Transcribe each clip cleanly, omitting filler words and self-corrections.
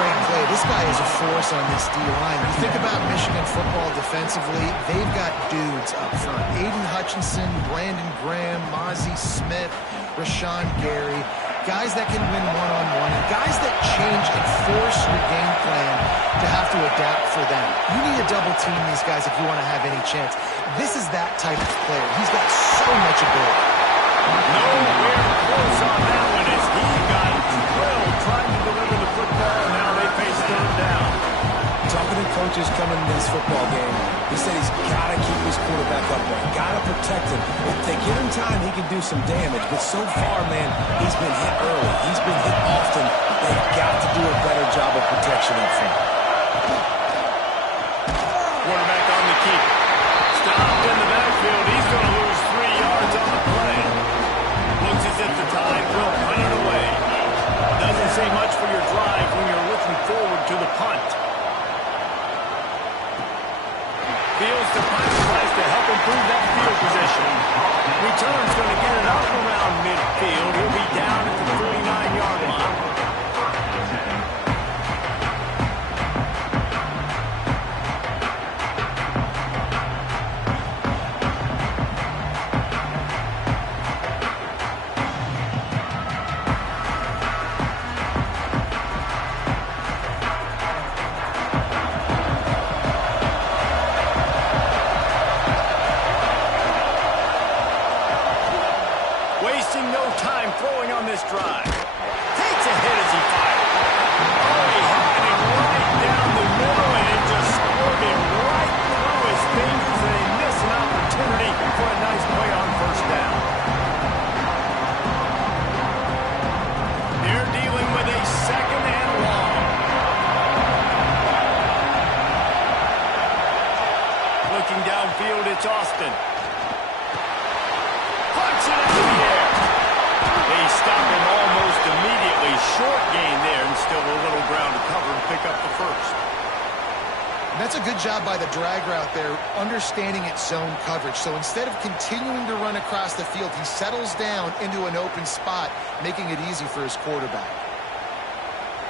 great play. This guy is a force on this D-line. You think about Michigan football defensively, they've got dudes up front. Aiden Hutchinson, Brandon Graham, Mozzie Smith, Rashawn Gary. Guys that can win one-on-one, and guys that change and force your game plan to have to adapt for them. You need to double-team these guys if you want to have any chance. This is that type of player. He's got so much ability. Nowhere close on that one as he got drilled trying to deliver the football. Now they face third down. Talking to coaches coming into this football game, he said he's got to keep his quarterback upright, got to protect him. If they give him time, he can do some damage. But so far, man, he's been hit early. He's been hit often. They've got to do a better job of protection up front. Quarterback on the keep. Stopped in the backfield. He's going to lose 3 yards on the play. Looks as if the Tide will punt it away. Doesn't say much for your drive when you're looking forward to the punt. Fields to punt, tries to help improve that field position. Return's going to get it up around midfield. He'll be down at the 39-yard line. Wasting no time throwing on this drive. Takes a hit as he fires. Oh, he had him right down the middle, and it just squirted right through his fingers, and he missed an opportunity for a nice play on first down. They're dealing with a second and long. Looking downfield, it's Austin. Punch it out of the air. They stop him almost immediately. Short gain there, and still a little ground to cover and pick up the first. That's a good job by the drag route there, understanding its zone coverage. So instead of continuing to run across the field, he settles down into an open spot, making it easy for his quarterback.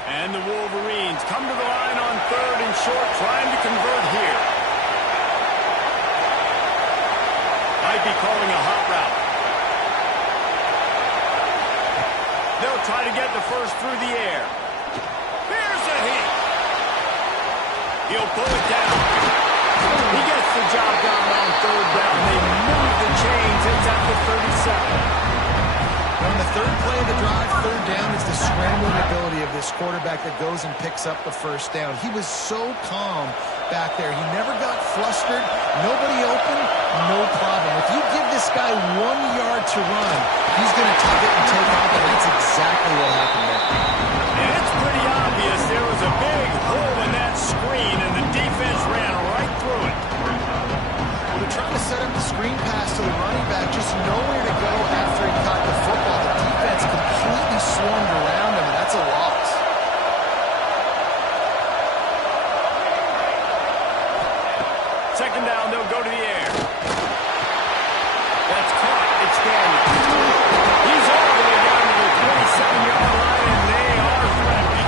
And the Wolverines come to the line on third and short, trying to convert here. Might be calling a hot route. They'll try to get the first through the air. Here's a hit. He'll pull it down. He gets the job done on third down. They move the chains. It's at the 37. On the third play of the drive, third down, is the scrambling ability of this quarterback that goes and picks up the first down. He was so calm back there. He never got flustered. Nobody open, no problem. If you give this guy 1 yard to run, he's going to tug it and take off, and that's exactly what happened there. And it's pretty obvious there was a big hole in that screen, and the defense ran right through it. They're trying to set up the screen pass to the running back, just nowhere to go after he caught the football. The defense completely swarmed around him, and that's a loss. Second down, they'll go to the air. That's caught. It's Daniel. He's all the way down to the 27-yard line, and they are friendly.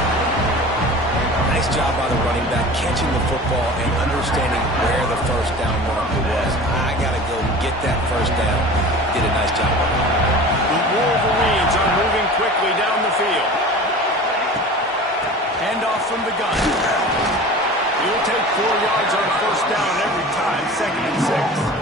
Nice job by the running back, catching the football and understanding where the first down marker was. I got to go get that first down. Did a nice job of it. The Wolverines are moving quickly down the field. Handoff from the gun. He'll take 4 yards on first down every time, 2nd and 6.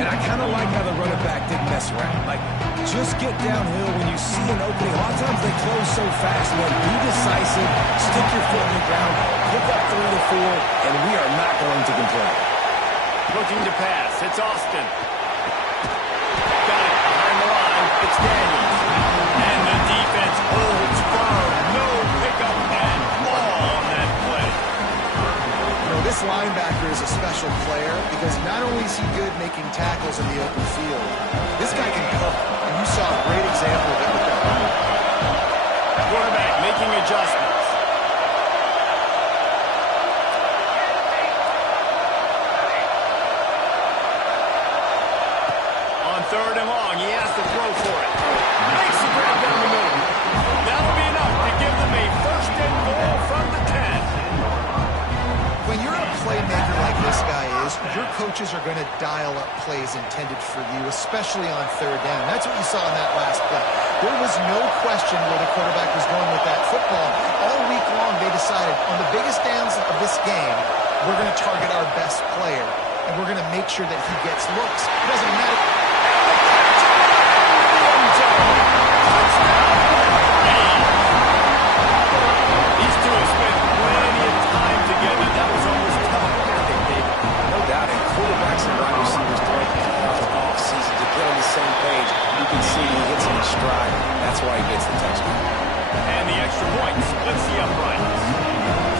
And I kind of like how the running back didn't mess around. Like, just get downhill when you see an opening. A lot of times they close so fast. Man, be decisive, stick your foot in the ground, pick up 3 to 4, and we are not going to complain. Looking to pass. It's Austin. Got it behind the line. It's Daniels. And the defense holds firm. No pickup and ball on that play. This linebacker is a special player because not only is he good making tackles in the open field, this guy can cover, and you saw a great example of it with that run. Quarterback making adjustments. On third and long, he has to throw for it. Makes the grab down the middle. That'll be enough to give them a 1st and 4. coaches are going to dial up plays intended for you, especially on third down. That's what you saw in that last play. There was no question where the quarterback was going with that football. All week long, they decided on the biggest downs of this game, we're going to target our best player, and we're going to make sure that he gets looks. It doesn't matter. These two have spent plenty of time together. That was almost telepathic, David. No doubt, and quarterbacks and wide receivers throughout the offseason to get on the same page. You can see he hits him in stride. That's why he gets the touchdown. And the extra points. Let's see uprights.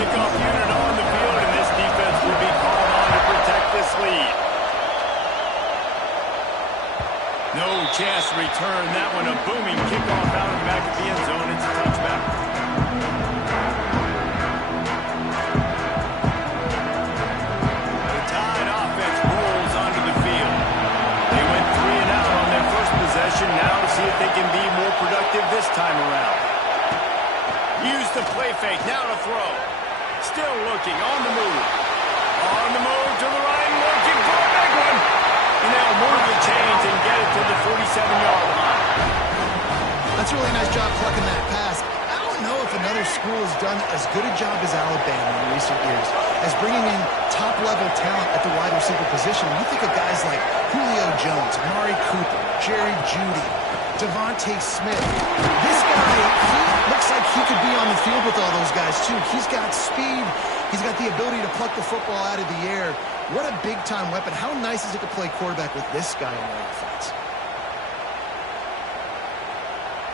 Kickoff unit on the field, and this defense will be called on to protect this lead. No chance to return that one. A booming kickoff out of the back of the end zone. It's a touchback. The Tide offense rolls onto the field. They went 3 and out on their first possession. Now to see if they can be more productive this time around. Use the play fake. Now to throw. Still looking. On the move. On the move to the right. Looking for a big one. And they'll move the chains and get it to the 47-yard line. That's a really nice job plucking that pass. I don't know if another school has done as good a job as Alabama in recent years as bringing in top-level talent at the wide receiver position. You think of guys like Julio Jones, Amari Cooper, Jerry Jeudy, Devontae Smith. This guy, he looks like he could be on the field with all those guys, too. He's got speed. He's got the ability to pluck the football out of the air. What a big-time weapon. How nice is it to play quarterback with this guy on the offense?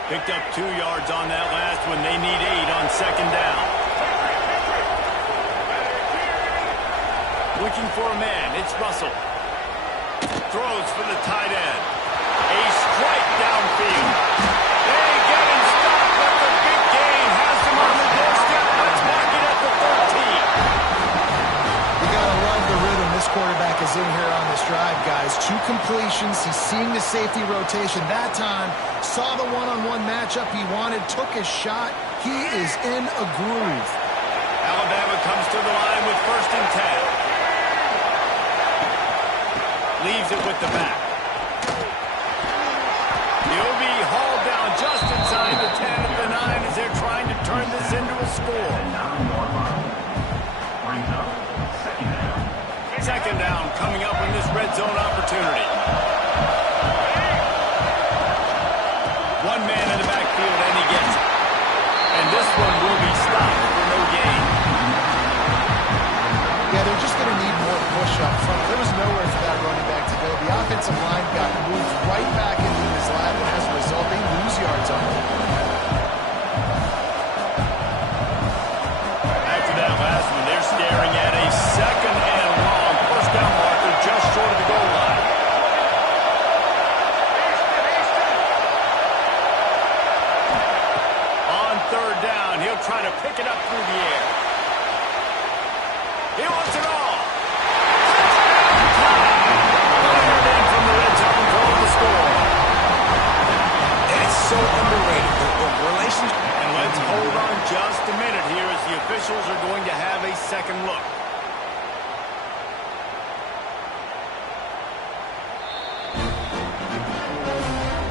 Picked up 2 yards on that last one. They need 8 on second down. Looking for a man. It's Russell. Throws for the tight end. A strike downfield. They get him stopped, but the big gain has him on the doorstep. Let's mark it at the 13. You gotta love the rhythm this quarterback is in here on this drive, guys. 2 completions. He's seeing the safety rotation. That time, saw the one-on-one matchup he wanted, took his shot. He is in a groove. Alabama comes to the line with 1st and 10. Leaves it with the back. He'll be hauled down just inside the 10 at the 9 as they're trying to turn this into a score. Second down coming up in this red zone opportunity. One man in the backfield, and he gets it. And this one will be stopped for no gain. Yeah, they're just going to need more push up front. There was nowhere for that running back to go. The offensive line got moved right back into his lap, and as a result, they lose yards on it. After that last one, they're staring at a second and long. First down marker just short of the goal line. On third down, he'll try to pick it up through the air. He wants it all. Fired in from the red zone for the score. And it's so underrated. The relationship. And let's hold on just a minute here as the officials are going to have a second look.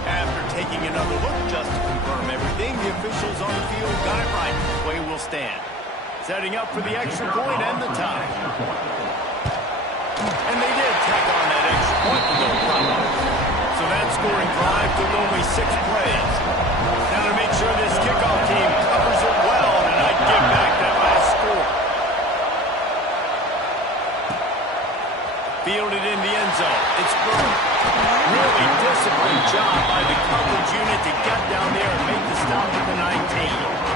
After taking another look just to confirm everything, the officials on the field got it right. Play will stand. Setting up for the extra point and the tie. And they did tack on that extra point with no problem. So that scoring drive took only 6 plays. Now to make sure this kickoff team covers it well and not give back that last score. Fielded in the end zone. It's thrown. Really disciplined job by the coverage unit to get down there and make the stop at the 19.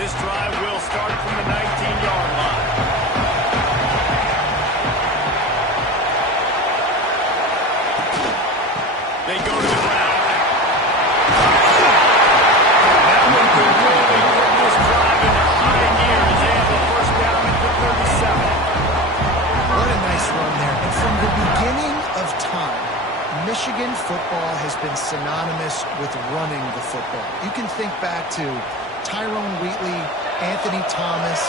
This drive will start from the 19-yard line. They go to the ground. That one could really put this drive into high gear as they have the first down at the 37. What a nice run there. And from the beginning of time, Michigan football has been synonymous with running the football. You can think back to Tyrone Wheatley, Anthony Thomas,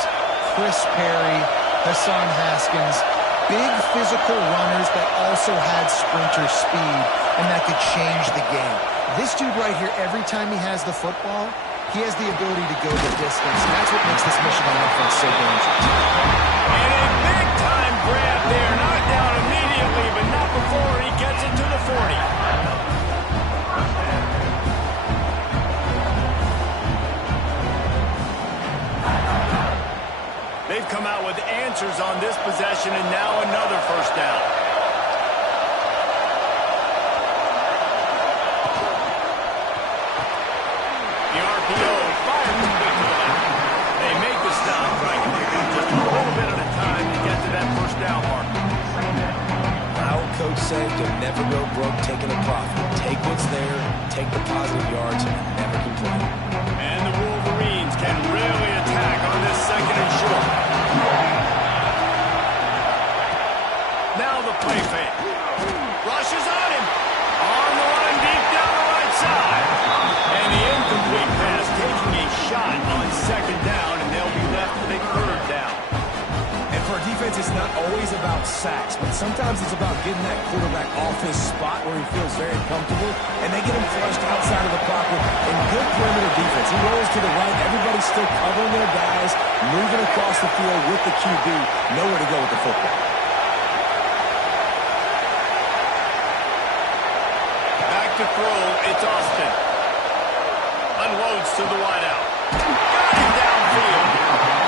Chris Perry, Hassan Haskins, big physical runners that also had sprinter speed and that could change the game. This dude right here, every time he has the football, he has the ability to go the distance, and that's what makes this Michigan offense so dangerous. And a big-time grab there. Not down immediately, but not before he gets it to the 40. They've come out with answers on this possession, and now another first down. The RPO fired quickly to the left. They make the stop, trying to pick up just a little bit at a time to get to that first down mark. My old coach said you'll never go broke taking a profit. Take what's there, take the positive yards, and never complain. And the Wolverines can really attack on this second and short. Now the play fake. Rushes on him. On the line deep down the right side. And the incomplete pass taking a shot on second down, and they'll be left with a third down. And for a defense, it's not always about sacks, but sometimes it's about getting that quarterback off his spot where he feels very comfortable, and they get him flushed outside of the pocket in good perimeter defense. He rolls to the right. Everybody's still covering their guys, moving across the field with the QB. Nowhere to go with the football. Back to throw, it's Austin. Unloads to the wideout. Got him downfield.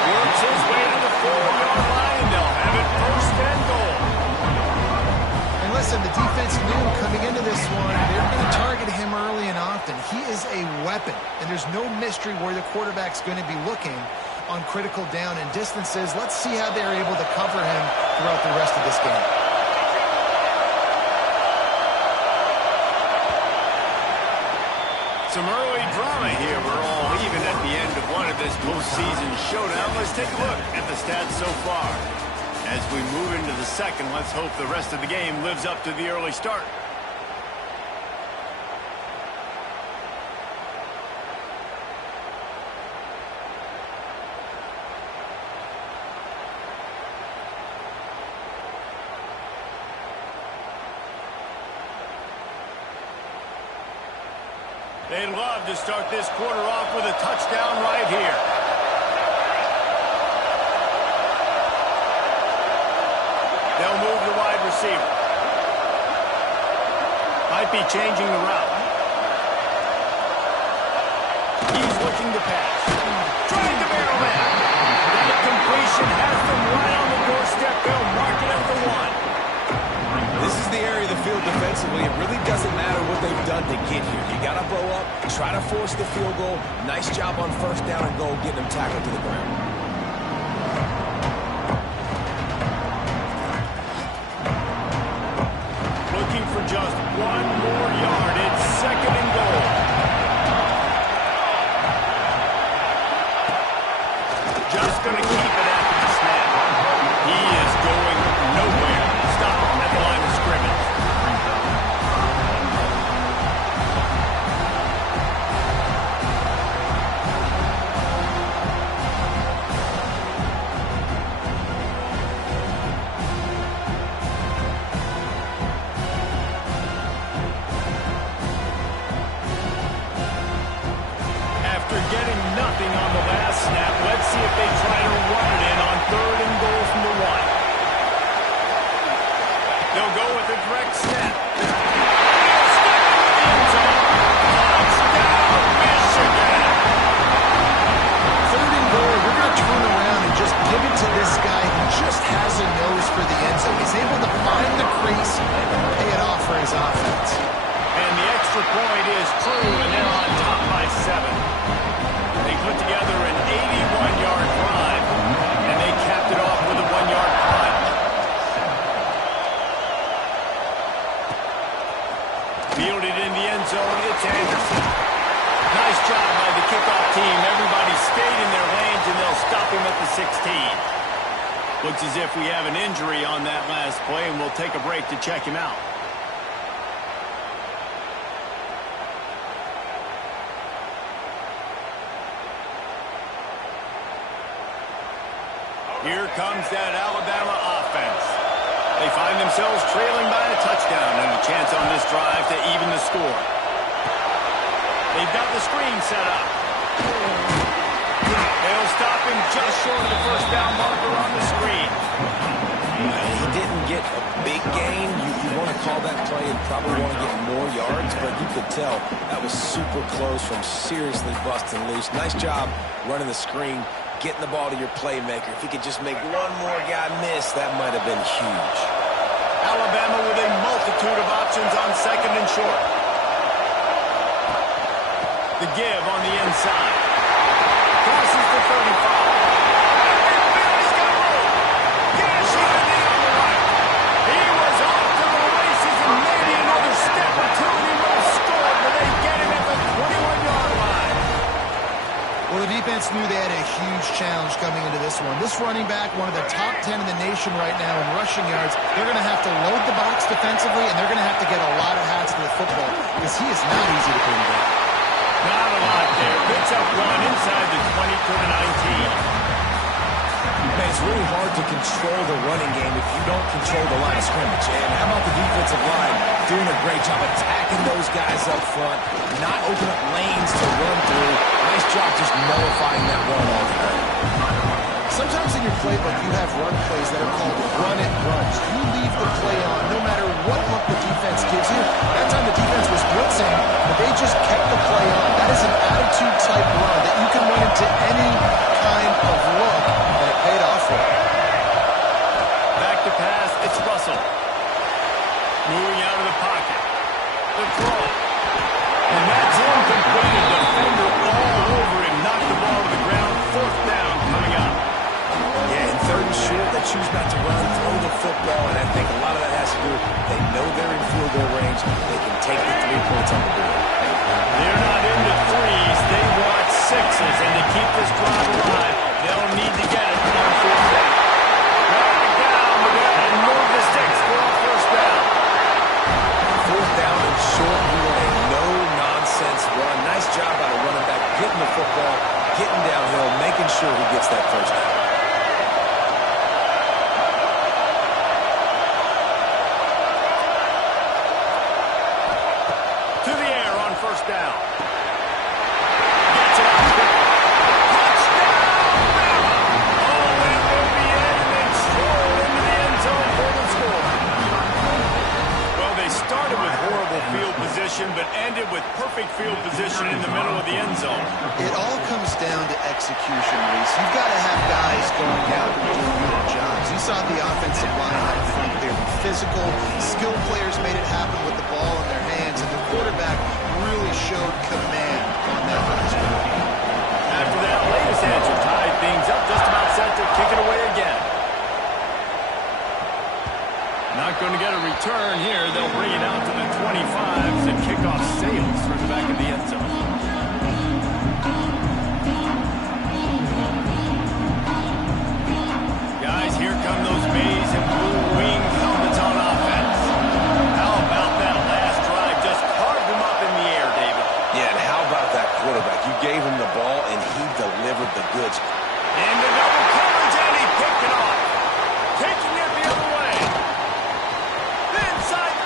Works his way to the 4-yard line, and they'll have it first and goal. And listen, the defense knew coming into this one, they were going to target him early and often. He is a weapon, and there's no mystery where the quarterback's going to be looking on critical down and distances. Let's see how they're able to cover him throughout the rest of this game. Some early drama here. We're all even at the end of one of this postseason showdown. Let's take a look at the stats so far. As we move into the second, let's hope the rest of the game lives up to the early start. They'd love to start this quarter off with a touchdown right here. They'll move the wide receiver. Might be changing the route. He's looking to pass. Trying to barrel that. That completion has them right on the doorstep. They'll mark it at the 1. This is the area of the field defensively. It really doesn't matter what they've done to get here. You got to blow up, try to force the field goal. Nice job on first down and goal, getting them tackled to the ground. Looking for just one more yard. It's second and goal. Just going to keep it after the snap. He is going nowhere. Stop at the line of scrimmage. After getting nothing on the last snap, let's see if they try to run it in on third and goal from the 1. They'll go with a direct snap. Touchdown, Michigan! Third and goal, we're going to turn around and just give it to this guy who just has a nose for the end zone. He's able to find the crease and pay it off for his offense. And the extra point is true, and they're on top by 7. They put together an 81-yard drive, and they capped it off with a 1-yard punt. Fielded in the end zone, it's Anderson. Nice job by the kickoff team. Everybody stayed in their lanes, and they'll stop him at the 16. Looks as if we have an injury on that last play, and we'll take a break to check him out. Here comes that Alabama offense. They find themselves trailing by a touchdown and a chance on this drive to even the score. They've got the screen set up. They'll stop him just short of the first down marker on the screen. He didn't get a big gain. You want to call that play and probably want to get more yards, but you could tell that was super close from seriously busting loose. Nice job running the screen, getting the ball to your playmaker. If he could just make one more guy miss, that might have been huge. Alabama with a multitude of options on second and short. The give on the inside. Crosses the 35. Well, the defense knew they had a huge challenge coming into this one. This running back, one of the top 10 in the nation right now in rushing yards, they're going to have to load the box defensively, and they're going to have to get a lot of hats to the football because he is not easy to bring down. Not a lot there. Picks up one inside the 20 to the 19. Man, it's really hard to control the running game if you don't control the line of scrimmage. And how about the defensive line doing a great job attacking those guys up front, not opening up lanes to run through. Nice job just nullifying that run altogether. Sometimes in your playbook, you have run plays that are called run-it runs. You leave the play on no matter what look the defense gives you. That time the defense was blitzing, but they just kept the play on. That is an attitude-type run that you can run into any kind of look, and it paid off for him. Back to pass, it's Russell. Moving out of the pocket. The throw. And that's incomplete. A defender all over him. Knocked the ball to the ground. Fourth down coming up. Yeah, in third and short, they choose not to run, throw the football, and I think a lot of that has to do with they know they're in field goal range. They can take the 3 points on the board. They're not into threes. They want sixes. And to keep this drive alive, they'll need to get it on fourth down. Right down the middle and move the sticks for a first down. Fourth down and short, you want a no-nonsense run. Nice job out of running back, getting the football, getting downhill, making sure he gets that first down. To the air on first down. Gets it up. Touchdown, Bama! Oh, and will be in and then stroll into the end zone for the score. Well, they started with horrible field position, but ended with perfect field position in the middle of the end zone. It all comes down to execution, Reese. You've got to have guys going out and doing good jobs. You saw the offensive line out front there. Physical, skilled players made it happen with the ball in their hands, and the quarterback really showed command on that last drive. After that latest answer tied things up, just about set to kick it away again. Not going to get a return here. They'll bring it out to the 25s and kickoff sails through the back of the end zone. Guys, here come those maize and blue wing helmets on offense. How about that last drive? Just carved them up in the air, David. Yeah, and how about that quarterback? You gave him the ball, and he delivered the goods. Into double coverage, and he picked it off. Taking it the other way. Inside.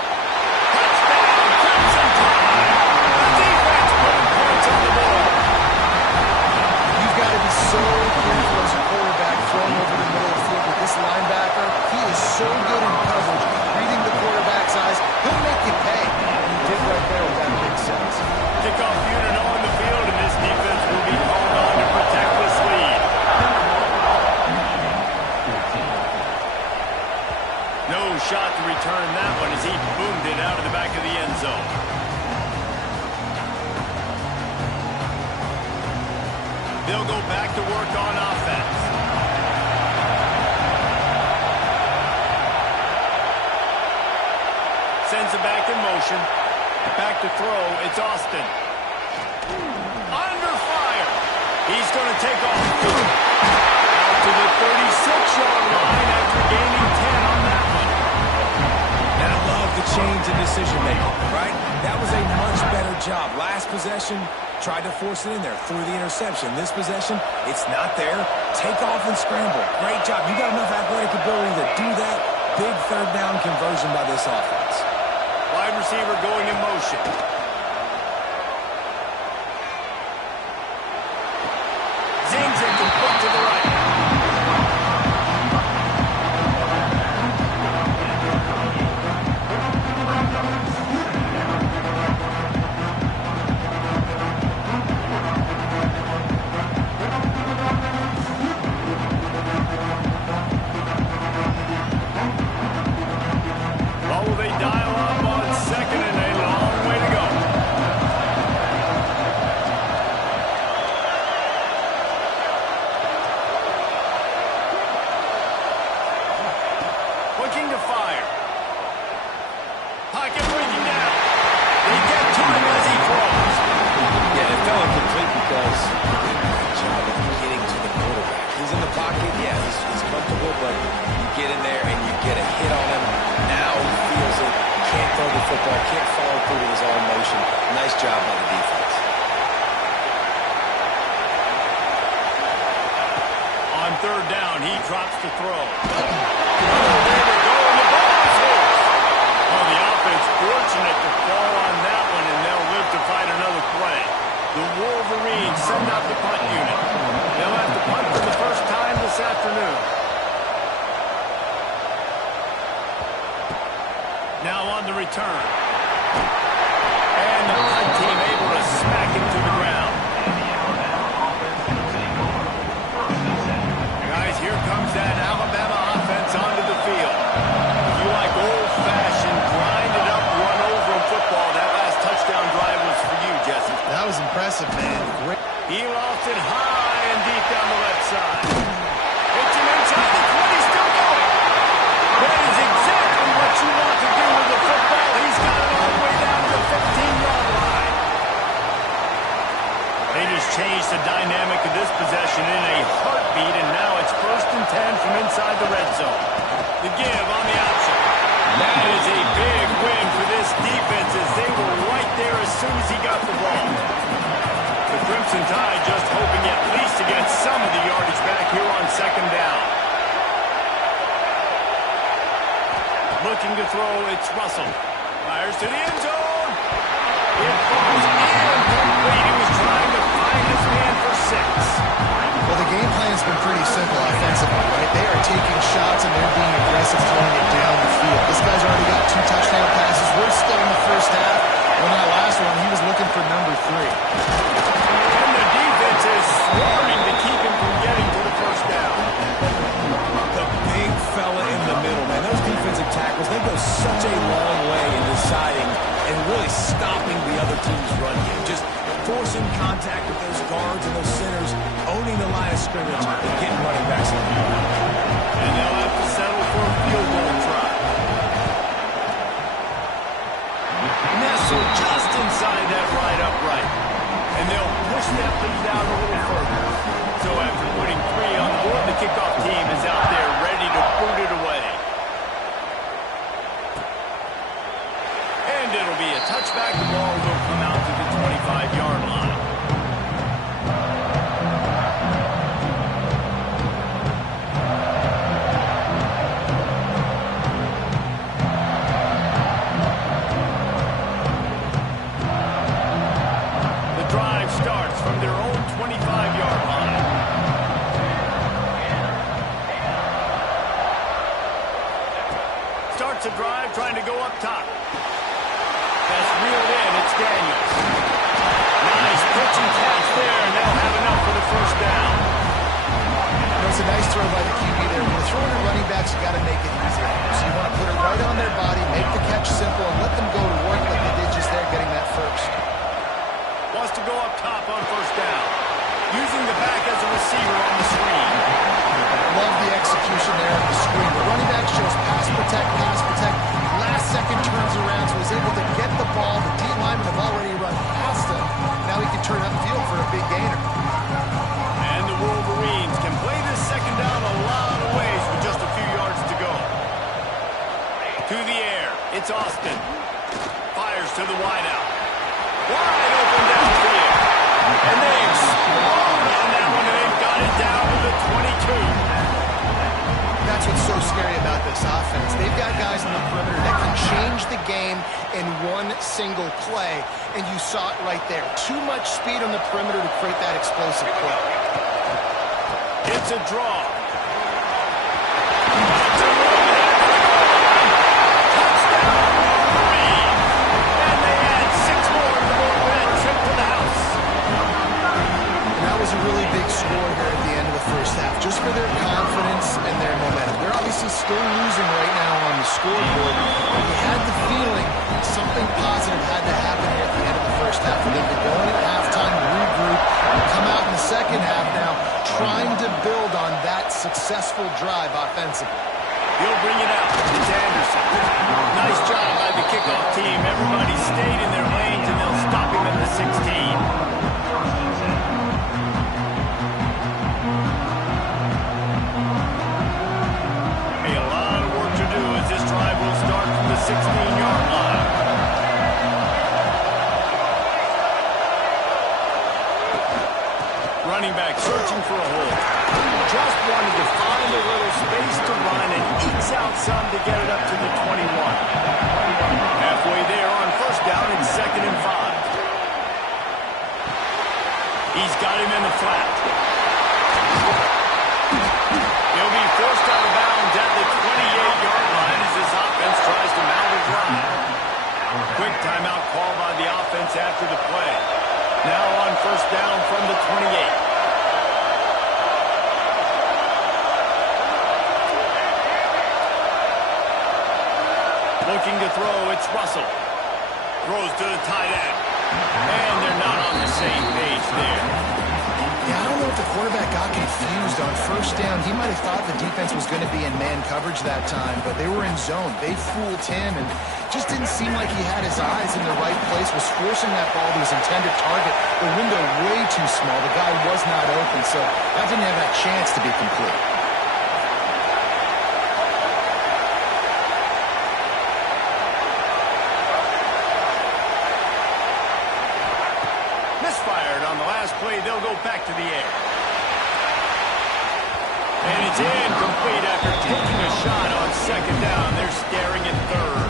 Touchdown, Crimson Tide. The defense putting points on the board. You've got to be so careful as a quarterback throwing over the middle of the field with this linebacker. He is so good in coverage, reading the quarterback's eyes. He'll make you pay. And he did right there with that big sense. Kickoff unit on the field, and this defense will be called on to protect this lead. No shot to return that one as he boomed it out of the back of the end zone. They'll go back to work on offense. Sends it back in motion. Back to throw. It's Austin. Under fire. He's going to take off. Out to the 36-yard line after gaining 10 on that one. And I love the change in decision-making, right? That was a much better job. Last possession, Tried to force it in there through the interception. This possession, it's not there. Take off and scramble. Great job. You got enough athletic ability to do that. Big third down conversion by this offense. Wide receiver going in motion. Zings it complete to the right. Third down, he drops to throw. Oh, there we go, and the ball is loose. Oh, the offense fortunate to fall on that one, and they'll live to fight another play. The Wolverines send out the punt unit. They'll have to punt for the first time this afternoon. Now on the return. And the punt team able to smack him to the ground. Here comes that Alabama offense onto the field. If you like old-fashioned, grind-it-up, run-over football, that last touchdown drive was for you, Jesse. That was impressive, man. Great. He lost it high and deep down the left side. Hits him inside the 20, still going. That is exactly what you want to do with the football. He's got it all the way down to the 15-yard line. They just changed the dynamic of this possession in a heartbeat, and now it's 1st and 10 from inside the red zone. The give on the option. That is a big win for this defense as they were right there as soon as he got the ball. The Crimson Tide just hoping at least to get some of the yardage back here on 2nd down. Looking to throw, it's Russell. Fires to the end zone. It falls incomplete. He was trying to find his man for 6. Well, the game plan has been pretty simple offensively, right? They are taking shots and they're being aggressive throwing it down the field. This guy's already got 2 touchdown passes. We're still in the first half. On that last one, he was looking for number 3. And the defense is swarming to keep him from getting to the first down. The big fella in the middle, man. Those defensive tackles, they go such a long way in deciding and really stopping the other team's run game. Just forcing contact with those guards and those centers, owning the line of scrimmage, and getting running backs on the field. And they'll have to settle for a field goal try. Nestled just inside that right upright. And they'll push that lead out a little further. So after putting 3 on the board, the kickoff team is out there ready to boot it away. And it'll be a touchback. The ball will come out to the 25-yard line. The drive starts from their own 25-yard line. Starts a drive trying to go up top. That's reeled in. It's Daniels. Nice pitch and catch there, and they'll have enough for the first down. It's a nice throw by the QB there. When you're throwing at running backs, you got to make it easy. So you want to put it right on their body, make the catch simple, and let them go to work like they did just there, getting that first. Wants to go up top on first down. Using the back as a receiver on the screen. Love the execution there on the screen. The running back shows pass protect, pass protect. Last second turns around, so he's able to get the ball. The D linemen have already run past him. Now he can turn upfield for a big gainer. And the Wolverines can play this second down a lot of ways with just a few yards to go. To the air, it's Austin. Fires to the wideout. Wide open downfield. in one single play, and you saw it right there. Too much speed on the perimeter to create that explosive play. It's a draw. Really big score here at the end of the first half, just for their confidence and their momentum. They're obviously still losing right now on the scoreboard, but you had the feeling something positive had to happen here at the end of the first half for them to go in at halftime, regroup, and come out in the second half now, trying to build on that successful drive offensively. He'll bring it out. It's Anderson. Nice job by the kickoff team. Everybody stayed in their lanes, and they'll stop him at the 16. This drive will start from the 16-yard line. Running back searching for a hole. Just wanted to find a little space to run and ekes out some to get it up to the 21. Halfway there on first down, it's 2nd and 5. He's got him in the flat. He'll be forced out of bounds at the 28-yard line as this offense tries to mount a drive. Quick timeout call by the offense after the play. Now on first down from the 28. Looking to throw, it's Russell. Throws to the tight end. And they're not on the same page there. Yeah, I don't know if the quarterback got confused on first down. He might have thought the defense was going to be in man coverage that time, but they were in zone. They fooled him and just didn't seem like he had his eyes in the right place, was forcing that ball to his intended target. The window way too small. The guy was not open, so that didn't have that chance to be complete. Play, they'll go back to the air. And it's incomplete after taking a shot on second down. They're staring at third.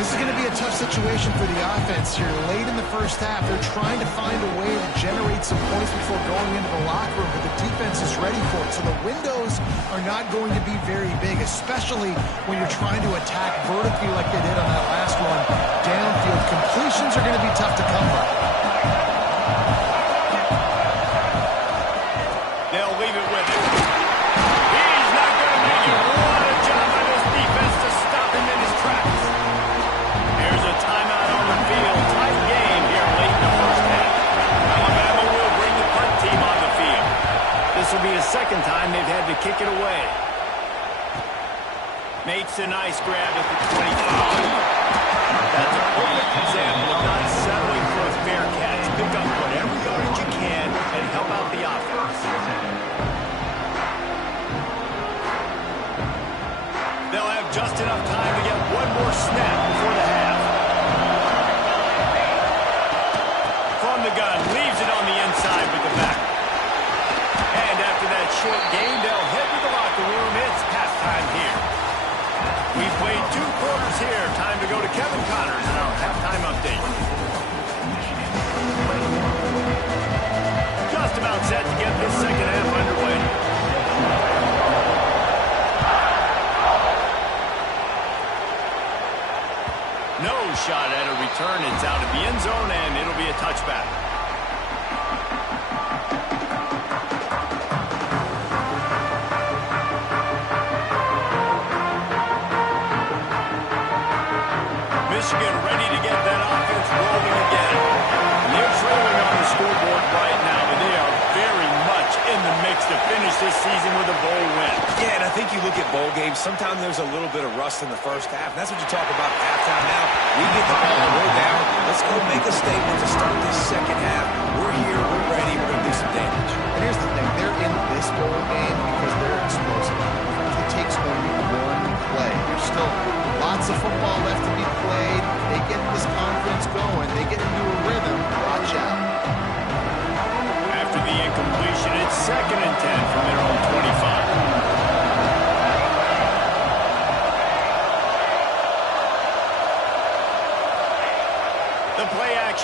This is going to be a tough situation for the offense here. Late in the first half, they're trying to find a way to generate some points before going into the locker room, but the defense is ready for it. So the windows are not going to be very big, especially when you're trying to attack vertically like they did on that last one. Downfield completions are going to be tough to come by. They'll leave it with him. He's not going to make it. What a job by this defense to stop him in his tracks. Here's a timeout on the field. Tight game here late in the first half. Alabama will bring the punt team on the field. This will be the second time they've had to kick it away. Makes a nice grab at the 25. That's a perfect example of not settling for a fair catch. Pick up whatever yardage you can and help out the offense. They'll have just enough time to get one more snap before the half. From the gun, leaves it on the inside with the back. And after that short game, they'll head to the locker room. It's halftime here. We've played 2 quarters here. Time to go to Kevin Connors in our halftime update. Just about set to get this second half underway. No shot at a return. It's out of the end zone, and it'll be a touchback. Michigan ready to get that offense rolling again. They're trailing on the scoreboard right now, but they are very much in the mix to finish this season with a bowl win. Yeah, and I think you look at bowl games, sometimes there's a little bit of rust in the first half, and that's what you talk about at halftime now. We get the ball, we're down. Let's go make a statement to start this second half. We're here, we're ready, we're going to do some damage. And here's the thing, they're in this bowl game because they're explosive. It takes only one play. There's still lots of football left to be played. They get this conference going. They get into a rhythm. Watch out. After the incompletion, it's 2nd and 10 from their own 25.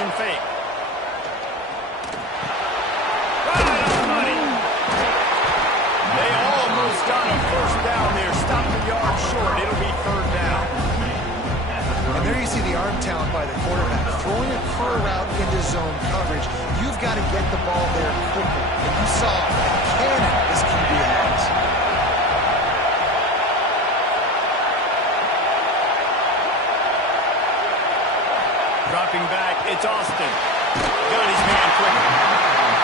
Motion fake. Right on the money. They almost got a first down there. Stopped a yard short. It'll be third down. And there you see the arm talent by the quarterback. Throwing a curl route into zone coverage, you've got to get the ball there quickly. And you saw a cannon this QB has. Dropping back, it's Austin. Got his man quick.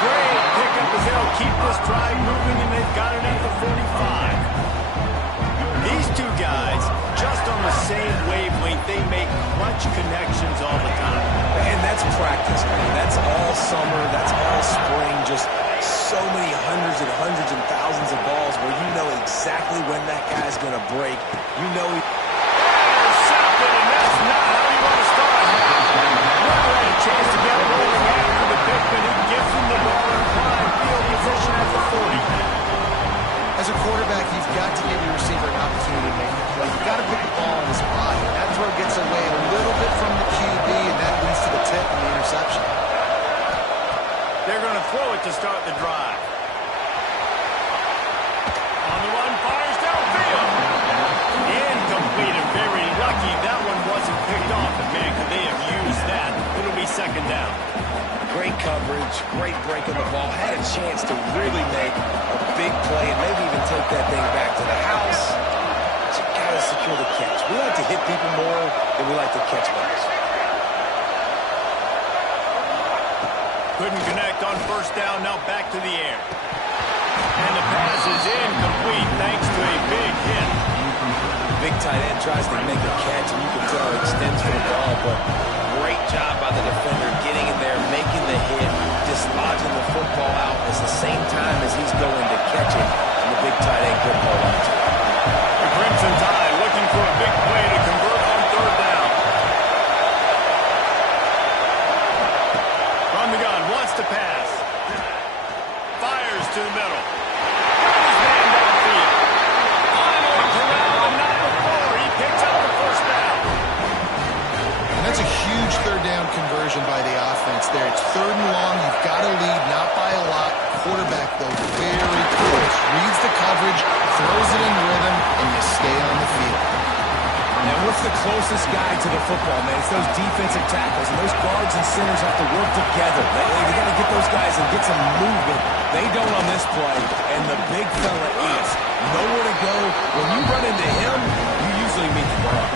Great pickup as they'll keep this drive moving, and they've got it at the 45. These two guys, just on the same wavelength, they make clutch connections all the time. And that's practice, man. That's all summer. That's all spring. Just so many hundreds and thousands of balls where you know exactly when that guy's going to break. You know he... Intercepted, and that's not how you want to start. Never had a chance to get rolling after the pick, but he gives him the ball in prime field position at the 40. As a quarterback, you've got to give your receiver an opportunity to make a play. You've got to put the ball in his body. That throw gets away a little bit from the QB, and that leads to the tip and the interception. They're going to throw it to start the drive. On the run, fires downfield. Incomplete and very lucky that one wasn't picked off. But man, could they have used that? It'll be second down. Great coverage, great break of the ball. Had a chance to really make a big play and maybe even take that thing back to the house. But you got to secure the catch. We like to hit people more than we like to catch balls. Couldn't connect on first down, now back to the air. And the pass is incomplete thanks to a big hit. Big tight end tries to make a catch, and you can tell it extends for the ball, but great job by the defender getting in there, making the hit, dislodging the football out at the same time as he's going to catch it, and the big tight end couldn't hold on to it. The Crimson Tide looking for a big play to convert on third down. From the gun, wants to pass. Fires to the middle. Got his man downfield. Finally corralled and not before. He picks up the first down. And that's a huge third down conversion by the offense there. It's third and long. You've got to lead, not by a lot. Quarterback, though, very close. Reads the coverage, throws it in rhythm, and you stay on the field. And what's the closest guy to the football, man? It's those defensive tackles, and those guards and centers have to work together. They got to get those guys and get some movement. They don't on this play, and the big fella is nowhere to go. When you run into him, you usually meet the ball.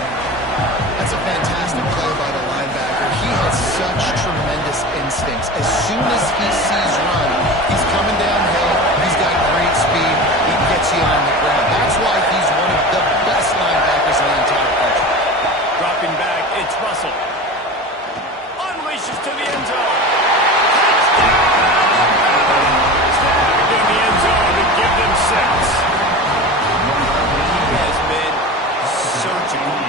That's a fantastic play by the linebacker. He has such tremendous instincts. As soon as he sees run, he's coming downhill. He's got great speed. He gets you on the ground. That's why he's one of the best linebackers in the entire country. Dropping back, it's Russell. Unleashes to the end zone. Touchdown! Snagged in the end zone to give them 6. He has been surgical.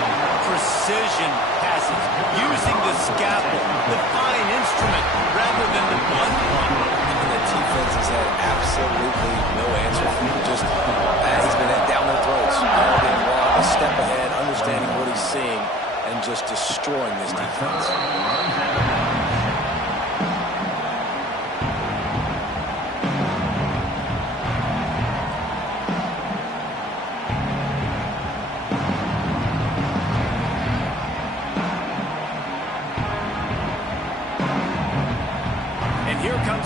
Precision passes, using the scalpel, the fine instrument, rather than the blunt one. And the defense has had absolutely no answer for him. Just, he's been down their throats. All day long, a step ahead, understanding what he's seeing, and just destroying this defense.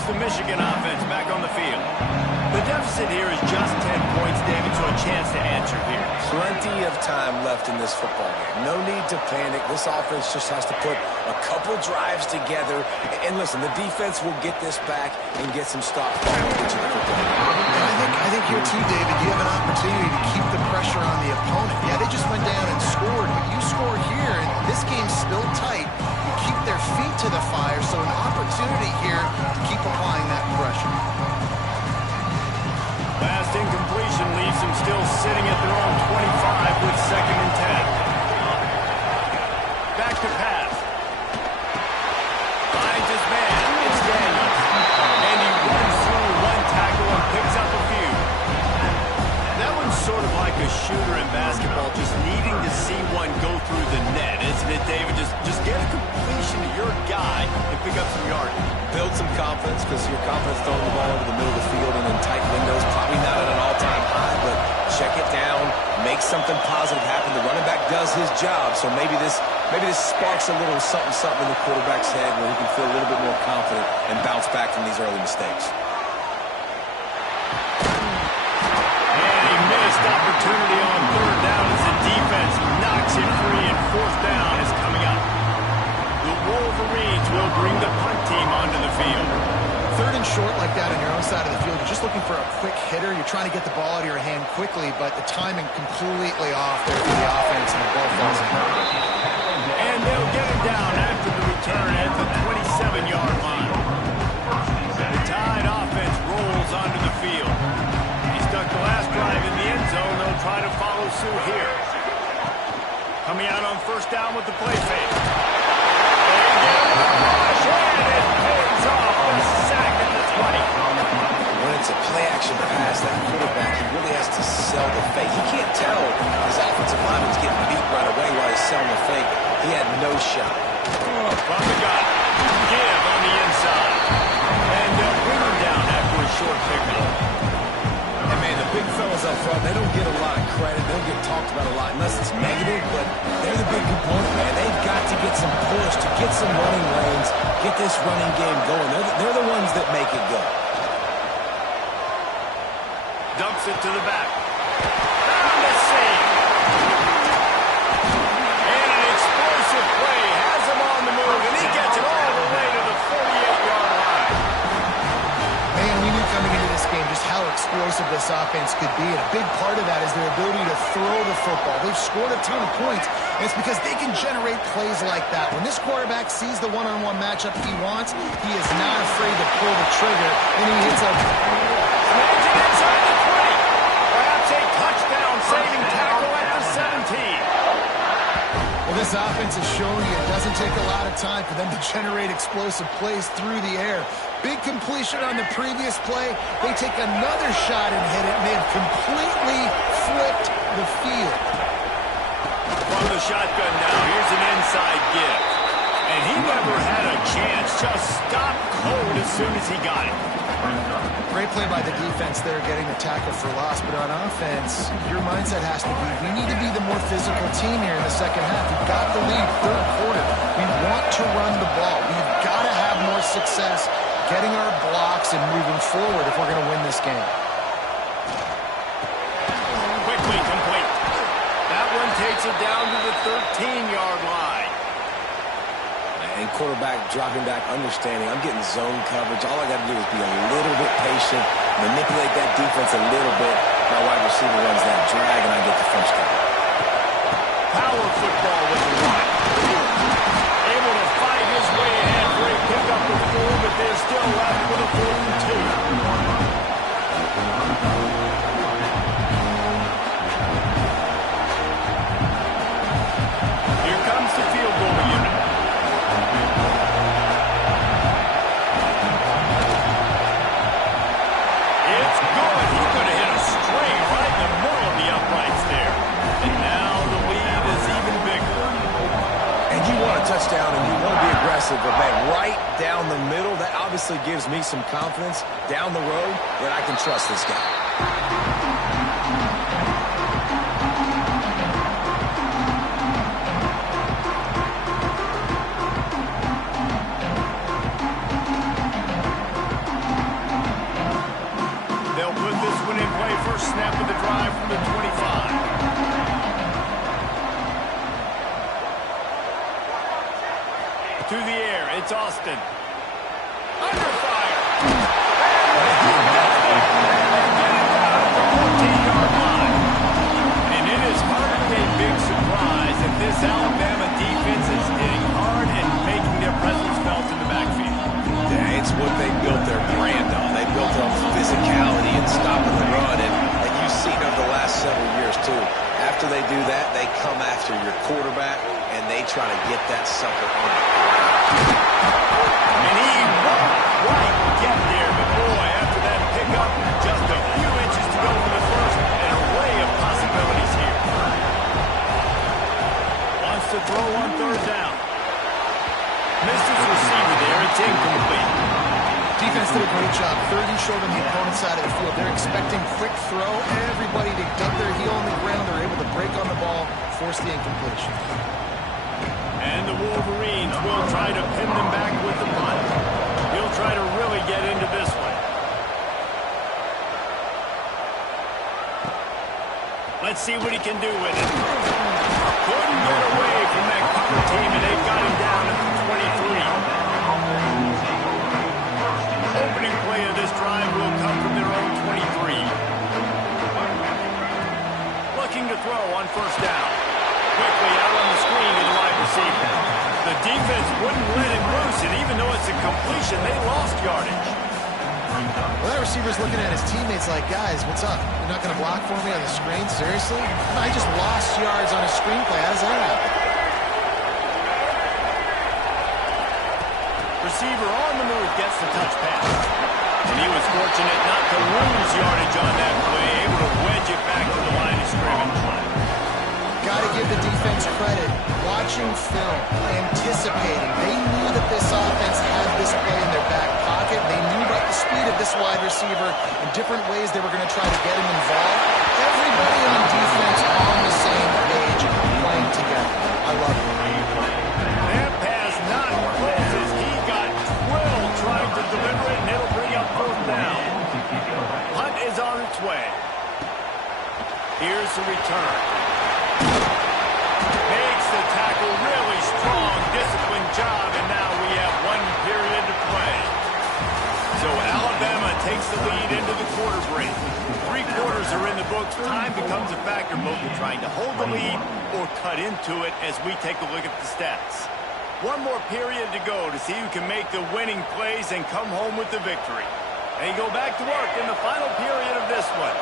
The Michigan offense back on the field. The deficit here is just 10 points, David, so a chance to answer here. Plenty of time left in this football game. No need to panic. This offense just has to put a couple drives together. And listen, the defense will get this back and get some stops back and get you the football game. I think here too, David, you have an opportunity to keep the pressure on the opponent. Yeah, they just went down and scored, but you score here, and this game's still tight. You keep their feet to the fire, so an opportunity here to keep applying that pressure. Last incompletion leaves them still sitting at their own 25 with second and 10. Back to pass. Finds his man. It's Daniels. And he runs through one tackle and picks up a few. That one's sort of like a shooter in basketball, just needing to see one go through the net, isn't it, David? Just get a completion to your guy and Confidence throwing the ball over the middle of the field and in tight windows. Probably not at an all-time high, but check it down. Make something positive happen. The running back does his job, so maybe this sparks a little something in the quarterback's head where he can feel a little bit more confident and bounce back from these early mistakes. And a missed opportunity on third down as the defense knocks it free, and fourth down is coming up. The Wolverines will bring the punt team onto the field. Third and short like that on your own side of the field, you're just looking for a quick hitter. You're trying to get the ball out of your hand quickly, but the timing completely off there for the offense, and the ball falls apart. And they'll get him down after the return at the 27-yard line. The Tide offense rolls onto the field. He stuck the last drive in the end zone. They'll try to follow suit here. Coming out on first down with the play fake. They get him with a rush, and it pays off. The sack at the 20. When it's a play-action pass, that quarterback, he really has to sell the fake. He can't tell his offensive lineman's getting beat right away while he's selling the fake. He had no shot. From the gun. Give on the inside. And they'll bring him down after a short pickup. And, man, the big fellas up front, they don't get a lot of credit. They don't get talked about a lot unless it's negative, but they're the big component, man. They've got to get some push, to get some running lanes, get this running game going. They're the ones that make it go. Dumps it to the back. Found a save. And an explosive play has him on the move, and he gets it all the way to the 48-yard line. Man, we knew coming into this game just how explosive this offense could be, and a big part of that is their ability to throw the football. They've scored a ton of points, and it's because they can generate plays like that. When this quarterback sees the one-on-one matchup he wants, he is not afraid to pull the trigger, and he hits a... Smags it inside the 20. Perhaps a touchdown-saving tackle at the 17. Well, this offense is showing you it doesn't take a lot of time for them to generate explosive plays through the air. Big completion on the previous play. They take another shot and hit it, and they've completely flipped the field. From the shotgun now, here's an inside give. And he never had a chance, just stopped cold as soon as he got it. Great play by the defense there, getting the tackle for loss. But on offense, your mindset has to be, we need to be the more physical team here in the second half. We've got the lead, third quarter. We want to run the ball. We've got to have more success getting our blocks and moving forward if we're going to win this game. Quickly complete. That one takes it down to the 13-yard line. And quarterback dropping back, understanding, I'm getting zone coverage. All I got to do is be a little bit patient, manipulate that defense a little bit. My wide receiver runs that drag, and I get the first down. Power football with the line. Able to fight his way ahead for a pickup of 4, but they're still left with a 4th and 2. Here comes the field goal unit. It's good. He's going to hit a straight right in the middle of the uprights there. And now the lead is even bigger. And you want a touchdown and you want to be aggressive, but man, right down the middle, that obviously gives me some confidence down the road that I can trust this guy. They'll put this one in play. First snap of the drive from the 25. To the air, it's Austin. Under fire. And he gets it. And get it down at the 14-yard line. And it is hardly a big surprise that this Alabama defense is hitting hard and making their presence felt in the backfield. Yeah, it's what they built their brand on. They built it on physicality and stopping the run, and you've seen over the last several years, too. After they do that, they come after your quarterback, and they try to get that sucker on the ground. And he won't quite get there, but boy, after that pickup, just a few inches to go for the first, an array of possibilities here. Wants to throw on third down. Missed his receiver there, it's incomplete. Defense did a great job up, 30 short on the opponent's side of the field. They're expecting quick throw, everybody to dump their heel on the ground. They're able to break on the ball, force the incompletion. And the Wolverines will try to pin them back with the punt. He'll try to really get into this one. Let's see what he can do with it. Couldn't get away from that cover team, and they've got him down at the 23. Opening play of this drive will come from their own 23. Looking to throw on first down. Quickly out on the screen to the wide receiver. The defense wouldn't let him loose, and even though it's a completion, they lost yardage. Well, that receiver's looking at his teammates like, guys, what's up? You're not going to block for me on the screen? Seriously? I just lost yards on a screenplay. How does that happen? Receiver on the move gets the touch pass. And he was fortunate not to lose yardage on that play, able to wedge it back to the line of scrimmage. Got to give the defense credit. Watching film, anticipating. They knew that this offense had this play in their back pocket. They knew about the speed of this wide receiver and different ways they were going to try to get him involved. Everybody on defense on the same page playing together. I love it. That pass not close as he got twirled trying to deliver it, and it'll bring up fourth down. Hunt is on its way. Here's the return. Makes the tackle really strong, disciplined job, and now we have one period to play. So Alabama takes the lead into the quarter break. 3 quarters are in the books. Time becomes a factor both in trying to hold the lead or cut into it as we take a look at the stats. One more period to go to see who can make the winning plays and come home with the victory. And go back to work in the final period of this one.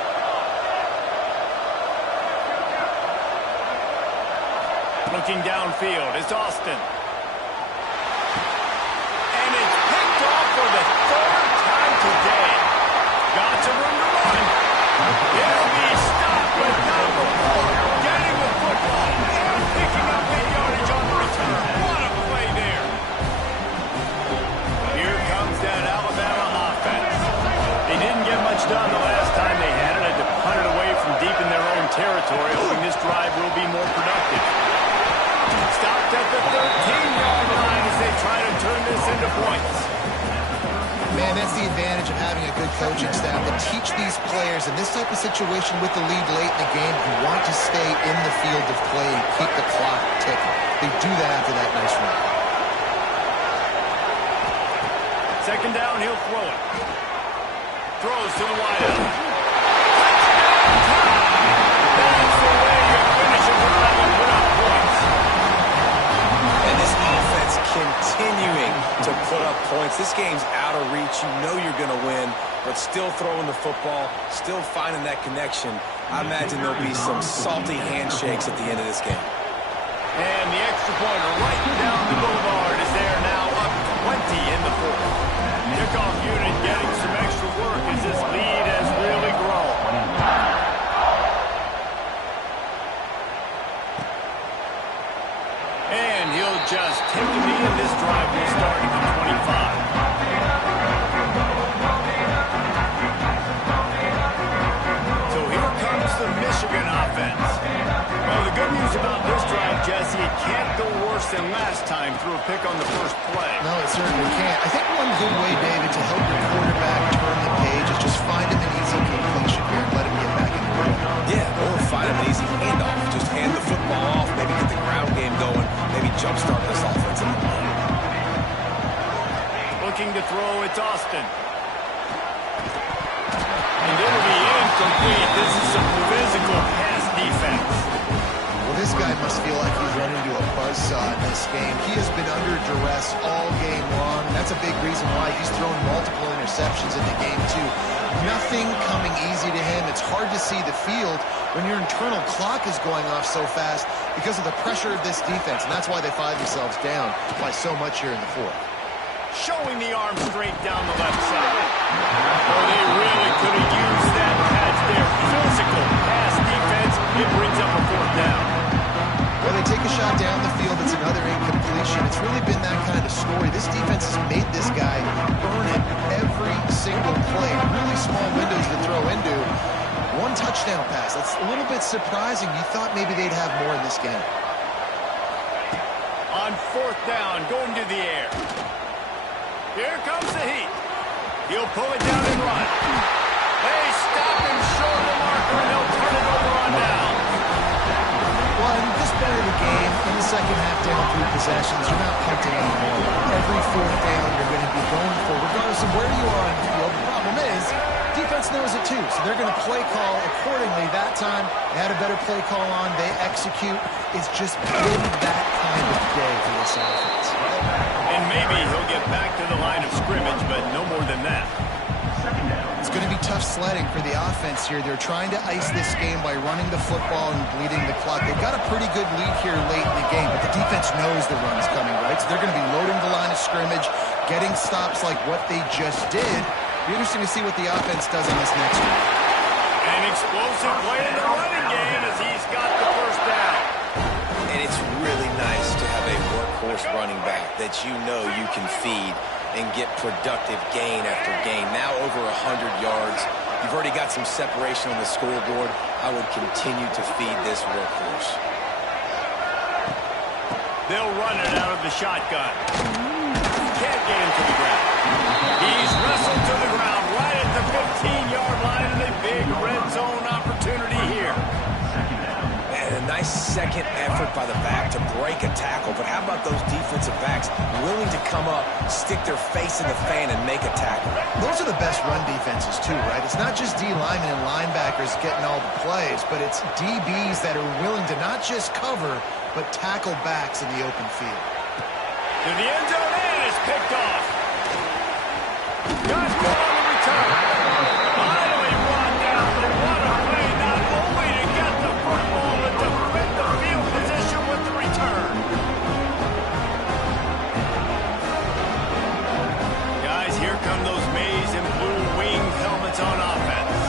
Looking downfield, it's Austin. And it's picked off for the 3rd time today. Got some room to run. He'll be stopped, but not before getting the football and picking up the yardage on the return. What a play there. Here comes that Alabama offense. They didn't get much done the last time they had it. Had to punt it away from deep in their own territory, hoping this drive will be more productive. Stopped at the 13-yard line as they try to turn this into points. Man, that's the advantage of having a good coaching staff to teach these players in this type of situation with the lead late in the game who want to stay in the field of play and keep the clock ticking. They do that after that nice run. Second down, he'll throw it. Throws to the wideout. That's the way you finish a drive and put up points. And this offense continuing to put up points. This game's out of reach. You know you're going to win, but still throwing the football, still finding that connection. I imagine there'll be some salty handshakes at the end of this game. And the extra pointer right down the boulevard is there now, up 20 in the 4th. Kickoff unit getting some extra work as this lead has really grown. And he'll just take the knee, and this drive will start at the 25. So here comes the Michigan offense. Well, the good news about this drive, Jesse, it can't go worse than last time through a pick on the first play. No, it certainly can't. I think one good way, David, to help your quarterback turn the page is just find him an easy completion here and let him get back in the game. Yeah, or find him an easy handoff. Just hand the football off, maybe get the ground game going, maybe jumpstart this offense a little bit. Looking to throw, it's Austin. And it'll be incomplete. This is some physical pass defense. Well, this guy must feel like he's run into a buzzsaw in this game. He has been under duress all game long. That's a big reason why he's thrown multiple interceptions in the game, too. Nothing coming easy to him. It's hard to see the field when your internal clock is going off so fast because of the pressure of this defense, and that's why they find themselves down by so much here in the 4th. Showing the arm straight down the left side. Oh, they really could have used that patch there. Physical pass defense. It brings up a 4th down. Well, they take a shot down the field. It's another incompletion. It's really been that kind of story. This defense has made this guy earn it every single small windows to throw into. One touchdown pass. That's a little bit surprising. You thought maybe they'd have more in this game. On 4th down, going to the air. Here comes the heat. He'll pull it down and run. They stop him short of the marker, and they'll turn it over on down. Well, in this part of the game, in the second half, down 3 possessions, you're not punting anymore. Every 4th down, you're going to be going for, regardless of where you are on the field. The problem is, defense knows it too, so they're going to play call accordingly. That time, they had a better play call on. They execute. It's just been that kind of day for this offense. And maybe he'll get back to the line of scrimmage, but no more than that. It's going to be tough sledding for the offense here. They're trying to ice this game by running the football and bleeding the clock. They've got a pretty good lead here late in the game, but the defense knows the run's coming, right? So they're going to be loading the line of scrimmage, getting stops like what they just did. Be interesting to see what the offense does on this next one. An explosive play in the running game as he's got the first down. And it's really nice to have a workhorse running back that you know you can feed and get productive gain after gain. Now over 100 yards. You've already got some separation on the scoreboard. I would continue to feed this workhorse. They'll run it out of the shotgun. Can't get him to the ground. He's wrestled to the ground right at the 15-yard line, and a big red zone opportunity here. And a nice second effort by the back to break a tackle. But how about those defensive backs willing to come up, stick their face in the fan, and make a tackle? Those are the best run defenses too, right? It's not just D linemen and linebackers getting all the plays, but it's DBs that are willing to not just cover, but tackle backs in the open field. To the end zone, and it's picked off. Got caught on the return. Finally brought down, but what a play, not only to get the football, but to fit the field position with the return. Guys, here come those maize and blue winged helmets on offense.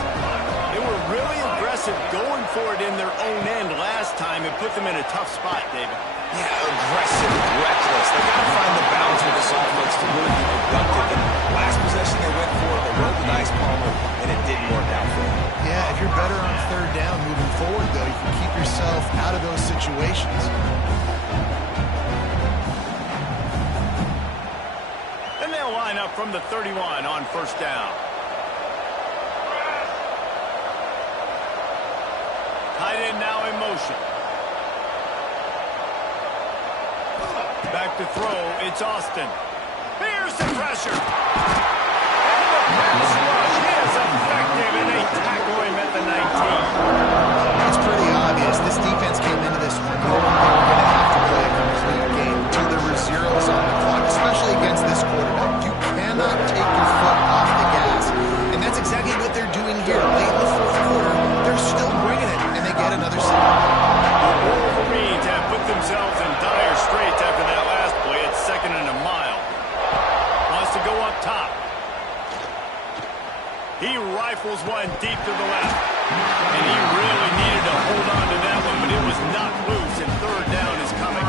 They were really aggressive going for it in their own end last time. It put them in a tough spot, David. Yeah, aggressive, reckless. They got to find the balance with this offense to really be productive. And last possession they went for it, they rolled the dice, Palmer, and it didn't work out for them. Yeah, if you're better on 3rd down moving forward, though, you can keep yourself out of those situations. And they'll line up from the 31 on 1st down. Tight end now in motion. Back to throw, it's Austin. Here's the pressure. And the pass rush is effective, and they tackle him at the 19. It's pretty obvious. This defense came into this one knowing they were going to have to play a complete game until there were zeros on the clock, especially against this quarterback. You cannot take your foot off the gas. And that's exactly what they're doing here. Late in the 4th quarter, they're still bringing it, and they get another sack. The Wolverines have put themselves in dire straits after that last play. It's 2nd and a mile. Wants to go up top. He rifles one deep to the left. And he really needed to hold on to that one, but it was knocked loose, and 3rd down is coming.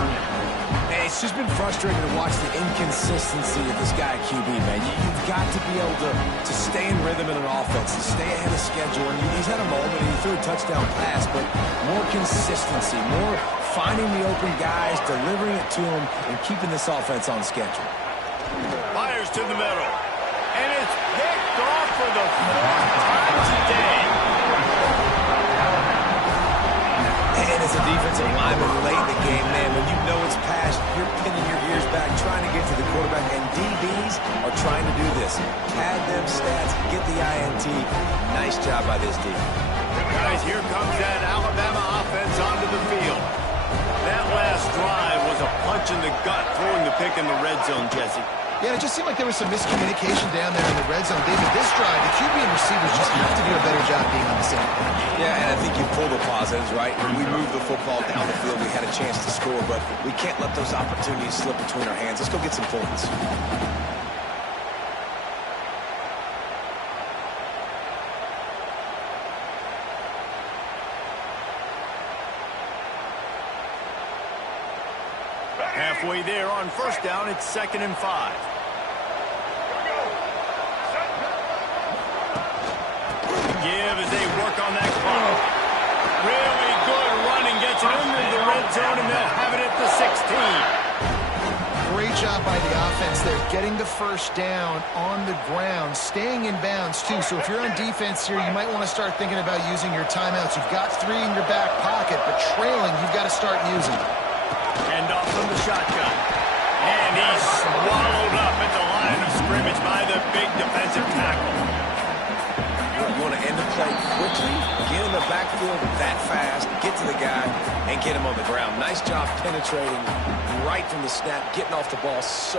Man, it's just been frustrating to watch the inconsistency of this guy at QB, man. You've got to be able to stay in rhythm in an offense and stay ahead of schedule. And he's had a moment, and he threw a touchdown pass, but more consistency, more finding the open guys, delivering it to them, and keeping this offense on schedule. Fires to the middle. And it's picked off for the 4th time today. And as a defensive lineman late in the game, man, when you know it's past, you're pinning your ears back, trying to get to the quarterback, and DBs are trying to do this. Pad them stats, get the INT. Nice job by this defense. Guys, here comes that Alabama offense onto the field. That last drive was a punch in the gut, throwing the pick in the red zone, Jesse. Yeah, it just seemed like there was some miscommunication down there in the red zone. David, this drive, the QB and receivers just have to do a better job being on the same page. Yeah, and I think you pull the positives, right? When we moved the football down the field, we had a chance to score, but we can't let those opportunities slip between our hands. Let's go get some points. Halfway there on 1st down, it's 2nd and 5. Great job by the offense there, getting the first down on the ground, staying in bounds, too. So if you're on defense here, you might want to start thinking about using your timeouts. You've got 3 in your back pocket, but trailing, you've got to start using. And off from the shotgun. And he's swallowed up at the line of scrimmage by the big defensive tackle. You want to end the play quickly, get in the backfield that fast, get to the guy, and get him on the ground. Nice job penetrating right from the snap, getting off the ball so